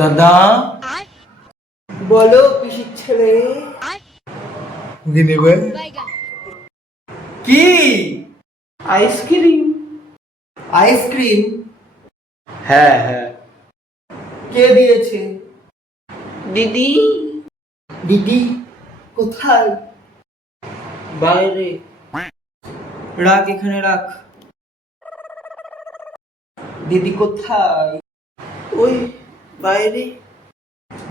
দাদা বলো পিসির ছেলে কি নেবে? কি আইসক্রিম? আইসক্রিম? হ্যাঁ হ্যাঁ। কে দিয়েছে? দিদি। দিদি কোথায়? বাইরে। রাখ, এখানে রাখ। দিদি কোথায়? ওই বাইরে।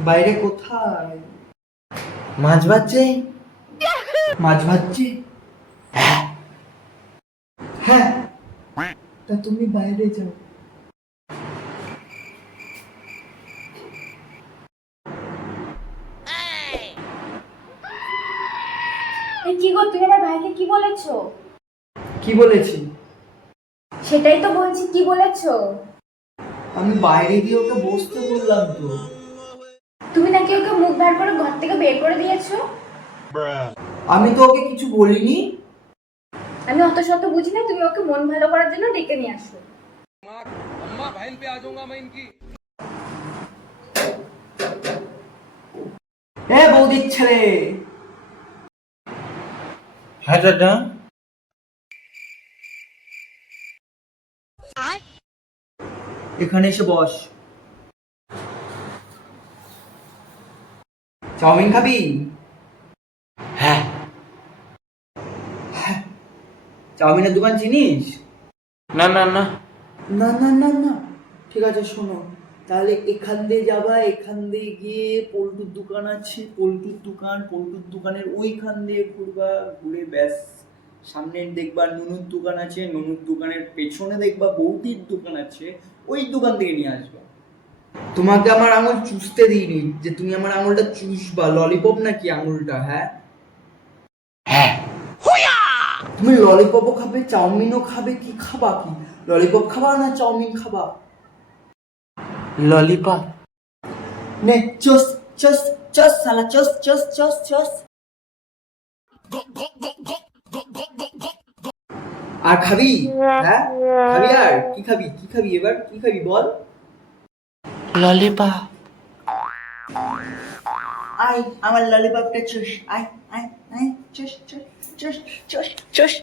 বাইরে কোথায়? মাছ ভাজছে। মাছ ভাজছে? হ্যাঁ হ্যাঁ। তা তুমি বাইরে যাও। এই কি গো, তুমি আমার ভাইকে কি বলেছো? কি বলেছি? সেটাই তো বলছি, কি বলেছো? আমি বাইরে গিয়ে ওকে বসতে বললাম তো। তুমি নাকি ওকে মুখ ভার করে ঘর থেকে বের করে দিয়েছো? আমি তো ওকে কিছু বলিনি। আমি অত শত বুঝি না, তুমি ওকে মন ভালো করার জন্য ডেকে নিয়ে আসো। अम्मा बहन पे आ जाऊंगा मैं इनकी। এ বৌদির ছেলে। হ্যাঁ দাদা। এখানে এসে বস। চাউমিন খাবি? হ্যাঁ। চাউমিনের দোকান চিনিস? না না না। না না না না, ঠিক আছে শোনো, তাহলে এখান দিয়ে যাবা, এখান দিয়ে গিয়ে পল্টুর দোকান আছে, পল্টুর দোকানের ওইখান দিয়ে ঘুরবা, ঘুরে ব্যাস সামনে দেখবা নুনুর দোকান আছে, নুনুর দোকানের পেছনে দেখবা বৌদির দোকান আছে, ওই দোকান থেকে নিয়ে আসবা। তোমাকে আমার আঙুল চুষতে দিইনি যে তুমি আমার আঙুলটা চুষবা, ললিপপ নাকি আঙুলটা? হ্যাঁ হ্যাঁ। তুমি ললিপপও খাবে, চাউমিনও খাবে, কি খাবা? কি ললিপপ খাবা না চাউমিন খাবা? ললিপপ। নে চস চস চস সালা চস চস চস চস। আর খাবি? হ্যাঁ খাবি? আর কি খাবি? কি খাবি এবার? কি খাবি বল? ললিপপ। আয় আমার ললিপপটা চুষ, আয় আয় আয় চুষ চুষ চুষ চুষ চুষ।